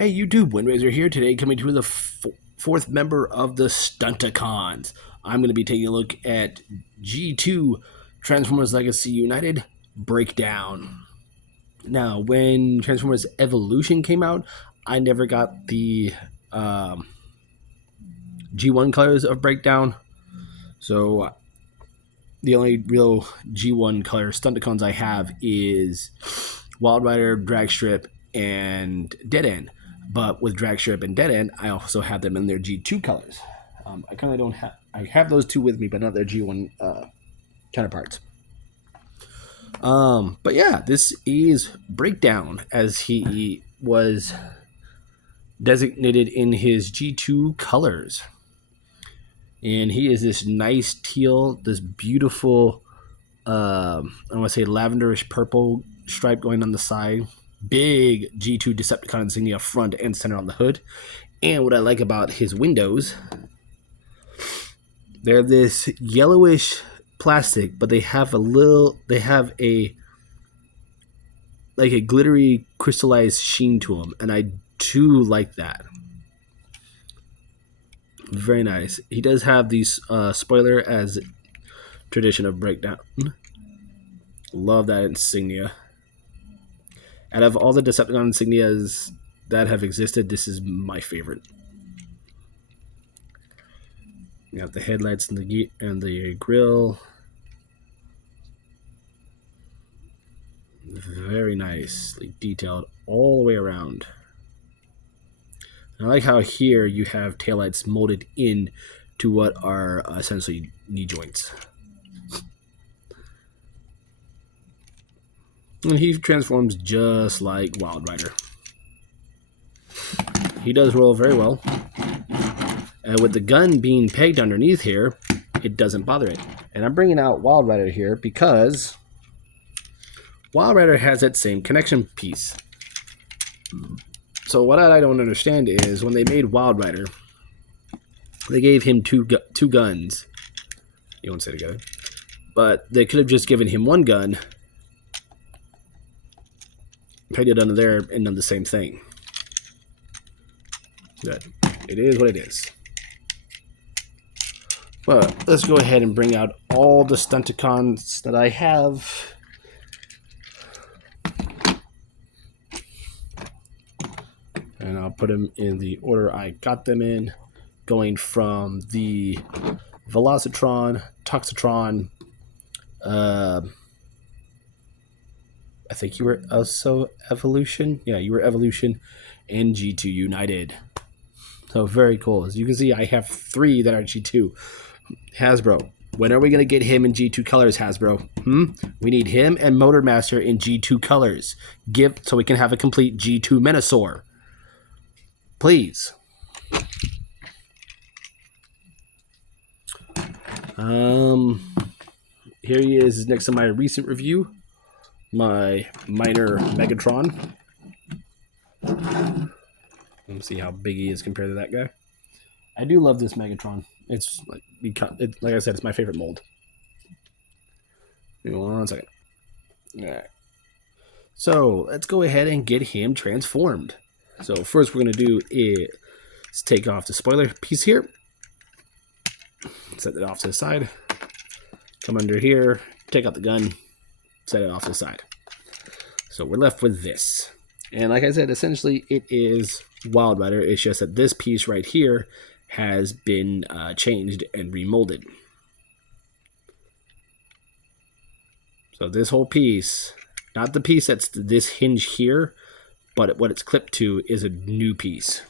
Hey YouTube, Windraiser here today, coming to the fourth member of the Stunticons. I'm going to be taking a look at G2 Transformers Legacy United Breakdown. Now, when Transformers Evolution came out, I never got the G1 colors of Breakdown, so the only real G1 color Stunticons I have is Wild Rider, Dragstrip, and Dead End. But with Dragstrip and Dead End, I also have them in their G2 colors. I currently don't have. I have those two with me, but not their G1 counterparts. But yeah, this is Breakdown, as he was designated in his G2 colors. And he is this nice teal, this beautiful, I want to say lavenderish purple stripe going on the side. Big G2 Decepticon insignia front and center on the hood. And what I like about his windows, they're this yellowish plastic, but they have a like a glittery crystallized sheen to them, and I do like that. Very nice. He does have these spoiler as tradition of Breakdown. Love that insignia. Out of all the Decepticon insignias that have existed, this is my favorite. You have the headlights and the grill. Very nicely detailed all the way around. And I like how here you have taillights molded in to what are essentially knee joints. And he transforms just like Wild Rider. He does roll very well. And with the gun being pegged underneath here, it doesn't bother it. And I'm bringing out Wild Rider here because Wild Rider has that same connection piece. So what I don't understand is when they made Wild Rider, they gave him two guns. You won't say together. But they could have just given him one gun, pegged it under there, and done the same thing. But it is what it is. But let's go ahead and bring out all the Stunticons that I have. And I'll put them in the order I got them in, going from the Velocitron, Toxitron, I think you were also Evolution. Yeah, you were Evolution, and G2 United. So very cool. As you can see, I have 3 that are G2. Hasbro, when are we going to get him in G2 colors, Hasbro? We need him and Motormaster in G2 colors. So we can have a complete G2 Menasor. Please. Here he is next to my recent review. My minor Megatron. Let's see how big he is compared to that guy. I do love this Megatron. It's like I said, it's my favorite mold. Give me 1 second. All right. So let's go ahead and get him transformed. So first we're going to do is take off the spoiler piece here. Set it off to the side. Come under here. Take out the gun. Set it off to the side. So we're left with this. And like I said, essentially it is Wild Rider. It's just that this piece right here has been changed and remolded. So this whole piece, not the piece that's this hinge here, but what it's clipped to is a new piece.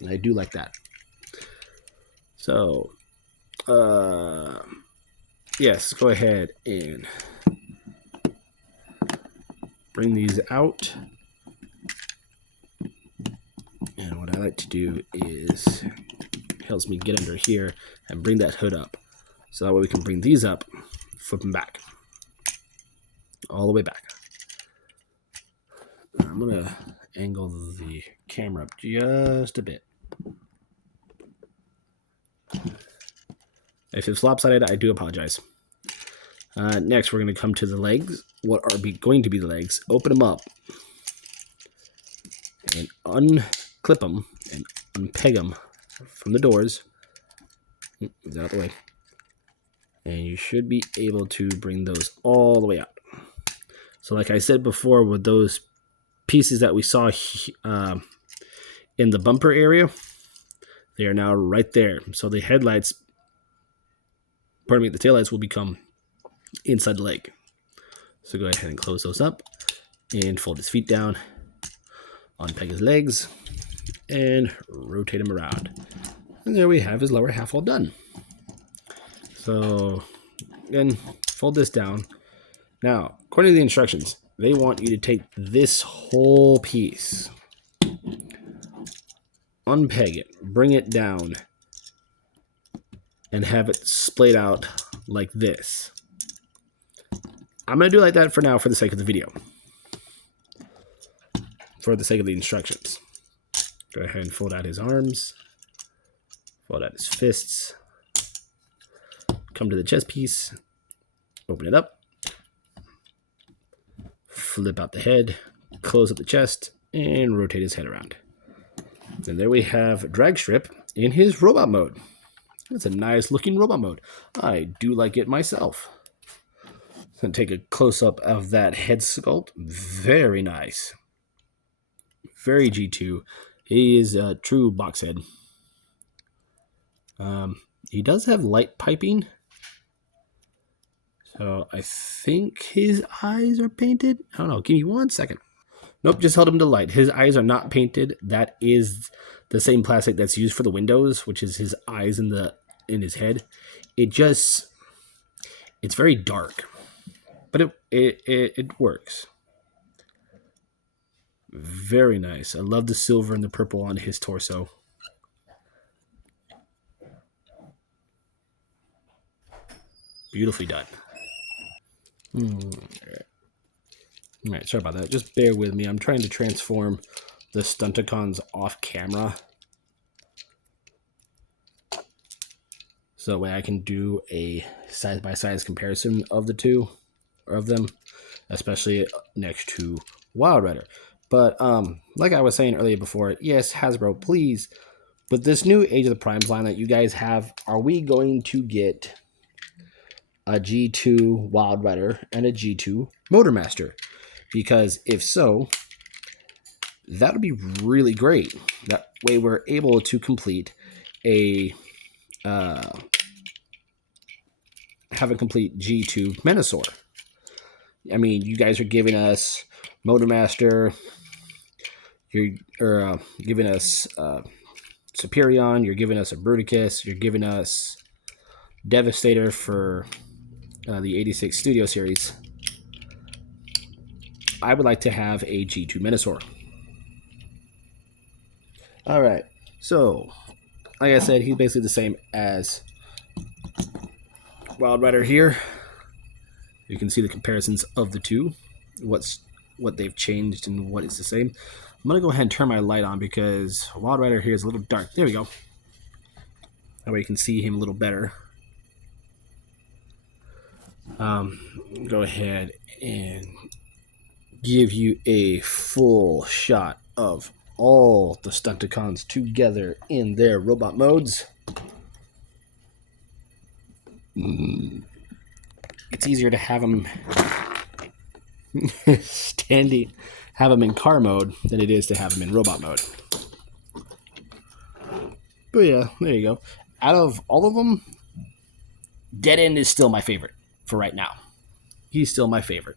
And I do like that. So, yes, go ahead and bring these out. And what I like to do is helps me get under here and bring that hood up. So that way we can bring these up, flip them back. All the way back. I'm going to angle the camera up just a bit. If it's lopsided, I do apologize. Next, we're going to come to the legs. What are going to be the legs? Open them up. And clip them and unpeg them from the doors. Move that out of the way. And you should be able to bring those all the way out. So like I said before, with those pieces that we saw in the bumper area, they are now right there. So the headlights, the taillights will become inside the leg. So go ahead and close those up and fold his feet down, unpeg his legs, and rotate him around. And there we have his lower half all done. So again, fold this down. Now, according to the instructions, they want you to take this whole piece, unpeg it, bring it down, and have it splayed out like this. I'm going to do it like that for now for the sake of the video. For the sake of the instructions. Go ahead and fold out his arms. Fold out his fists. Come to the chest piece. Open it up. Flip out the head. Close up the chest. And rotate his head around. And there we have Drag Strip in his robot mode. That's a nice looking robot mode. I do like it myself. Gonna take a close-up of that head sculpt. Very nice. Very G2. He is a true box head. He does have light piping. So I think his eyes are painted. I don't know. Give me 1 second. Nope, just held him to light. His eyes are not painted. That is the same plastic that's used for the windows, which is his eyes in his head. It's very dark. But it works. Very nice. I love the silver and the purple on his torso. Beautifully done. Alright, sorry about that. Just bear with me. I'm trying to transform the Stunticons off camera. So that way I can do a side-by-side comparison of the two. Of them, especially next to Wild Rider. But like I was saying earlier before, yes, Hasbro, please, with this new Age of the Primes line that you guys have, are we going to get a G2 Wild Rider and a G2 Motormaster? Because if so, that would be really great. That way we're able to complete have a complete G2 Menasor. I mean, you guys are giving us Motormaster, you're giving us Superion, you're giving us a Bruticus, you're giving us Devastator for the 86 Studio Series. I would like to have a G2 Menasor. Alright, so, like I said, he's basically the same as Wild Rider here. You can see the comparisons of the two, what they've changed and what is the same. I'm going to go ahead and turn my light on because Wild Rider here is a little dark. There we go. That way you can see him a little better. Go ahead and give you a full shot of all the Stunticons together in their robot modes. It's easier to have them have them in car mode than it is to have them in robot mode. But yeah, there you go. Out of all of them, Dead End is still my favorite for right now. He's still my favorite.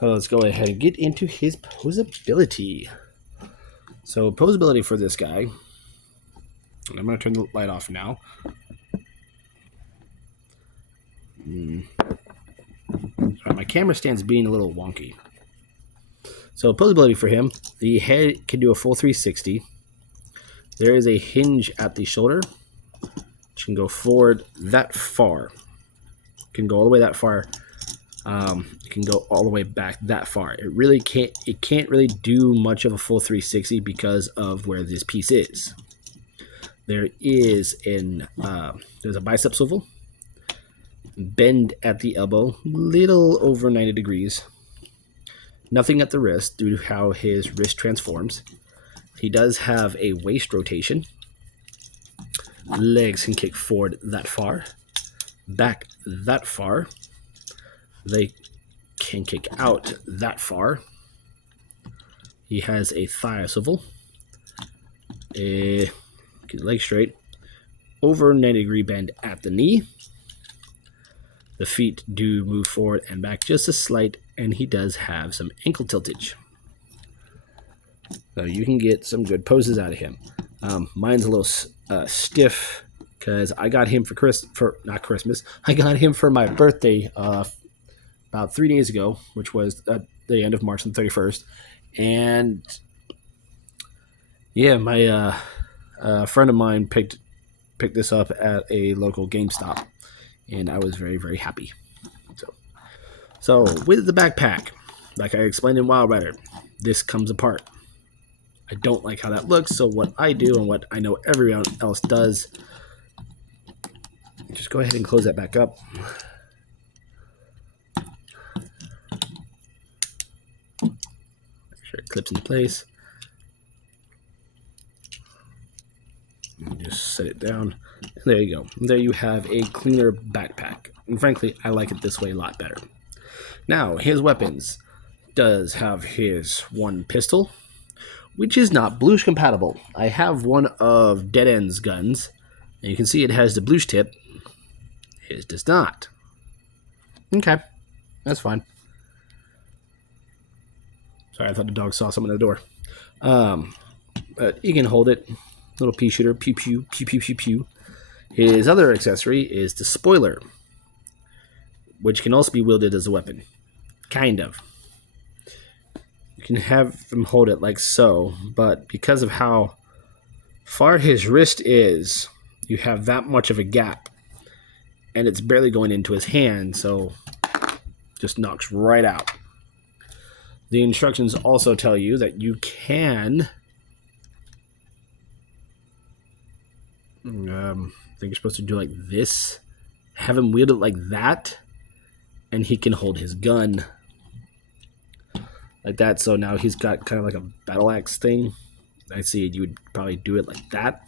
So let's go ahead and get into his posability. So posability for this guy. I'm going to turn the light off now. Sorry, my camera stand's being a little wonky. So posability for him, the head can do a full 360. There is a hinge at the shoulder, which can go forward that far. Can go all the way that far. It can go all the way back that far. It can't really do much of a full 360 because of where this piece is. There is there's a bicep swivel. Bend at the elbow, little over 90 degrees. Nothing at the wrist due to how his wrist transforms. He does have a waist rotation. Legs can kick forward that far, back that far. They can kick out that far. He has a thigh swivel, a leg straight, over 90-degree bend at the knee. The feet do move forward and back just a slight, and he does have some ankle tiltage. So you can get some good poses out of him. Mine's a little stiff because I got him not Christmas. I got him for my birthday about 3 days ago, which was at the end of March the 31st. And yeah, my friend of mine picked this up at a local GameStop, and I was very, very happy. So with the backpack, like I explained in Wild Rider, this comes apart. I don't like how that looks, so what I do and what I know everyone else does, just go ahead and close that back up. Make sure it clips into place. And just set it down. And there you go. There you have a cleaner backpack. And frankly, I like it this way a lot better. Now, his weapons does have his one pistol, which is not Blush compatible. I have one of Dead End's guns, and you can see it has the Blush tip. His does not. Okay, that's fine. Sorry, I thought the dog saw someone at the door. But you can hold it. Little pea shooter, pew pew, pew pew pew pew. His other accessory is the spoiler, which can also be wielded as a weapon. Kind of. You can have him hold it like so, but because of how far his wrist is, you have that much of a gap, and it's barely going into his hand, so just knocks right out. The instructions also tell you that you can I think you're supposed to do like this, have him wield it like that, and he can hold his gun like that. So now he's got kind of like a battle axe thing. I see you would probably do it like that.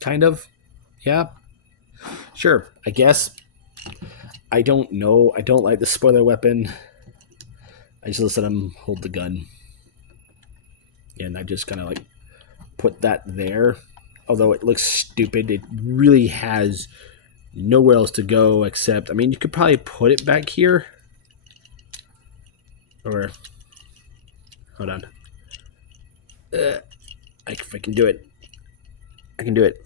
Kind of. Yeah. Sure, I guess. I don't know. I don't like the spoiler weapon. I just let him hold the gun. And I just kind of like put that there. Although it looks stupid, it really has nowhere else to go except, I mean, you could probably put it back here. Or, hold on. I can do it. I can do it.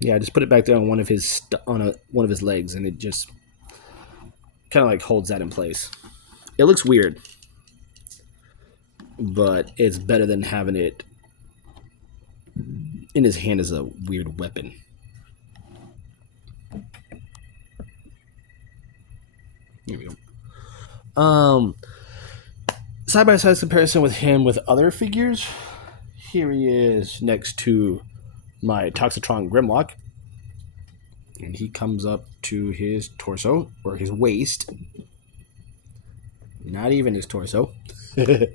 Yeah, just put it back there on one of his one of his legs, and it just kind of like holds that in place. It looks weird, but it's better than having it in his hand as a weird weapon. Here we go. Side-by-side comparison with him with other figures. Here he is next to my Toxitron Grimlock. And he comes up to his torso, or his waist. Not even his torso. Here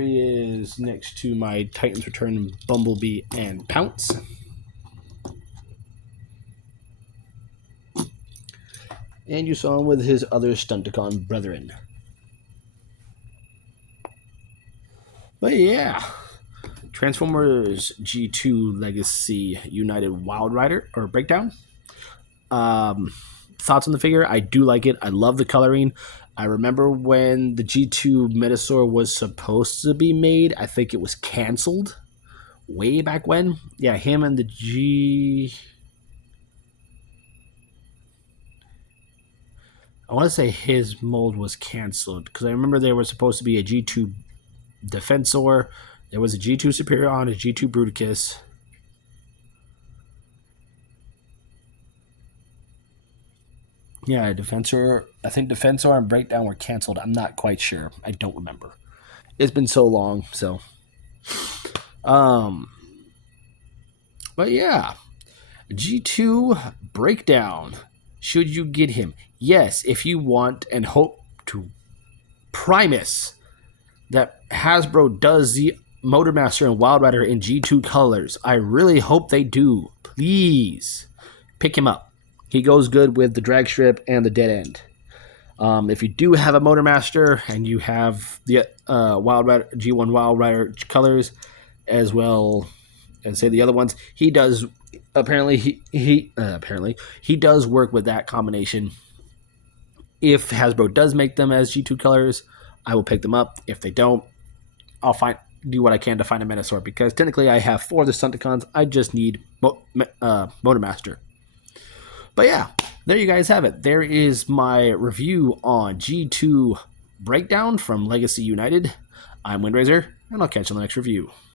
he is next to my Titans Return Bumblebee and Pounce. And you saw him with his other Stunticon brethren. But yeah, Transformers G2 Legacy United Wild Rider, or Breakdown. Thoughts on the figure? I do like it. I love the coloring. I remember when the G2 Metasaur was supposed to be made. I think it was canceled way back when. Yeah, him and the G... I want to say his mold was canceled because I remember there was supposed to be a G2 Defensor. There was a G2 Superion, a G2 Bruticus. Yeah, Defensor. I think Defensor and Breakdown were canceled. I'm not quite sure. I don't remember. It's been so long, so. But yeah, G2 Breakdown. Should you get him? Yes, if you want and hope to Primus that Hasbro does the Motormaster and Wild Rider in G2 colors. I really hope they do. Please pick him up. He goes good with the drag strip and the dead end. If you do have a Motormaster and you have the Wild Rider, G1 Wild Rider colors, as well as say the other ones, he does apparently he does work with that combination. If Hasbro does make them as G2 colors, I will pick them up. If they don't, I'll do what I can to find a Menasor, because technically I have 4 of the Stunticons. I just need Motormaster. But yeah, there you guys have it. There is my review on G2 Breakdown from Legacy United. I'm Windraiser, and I'll catch you on the next review.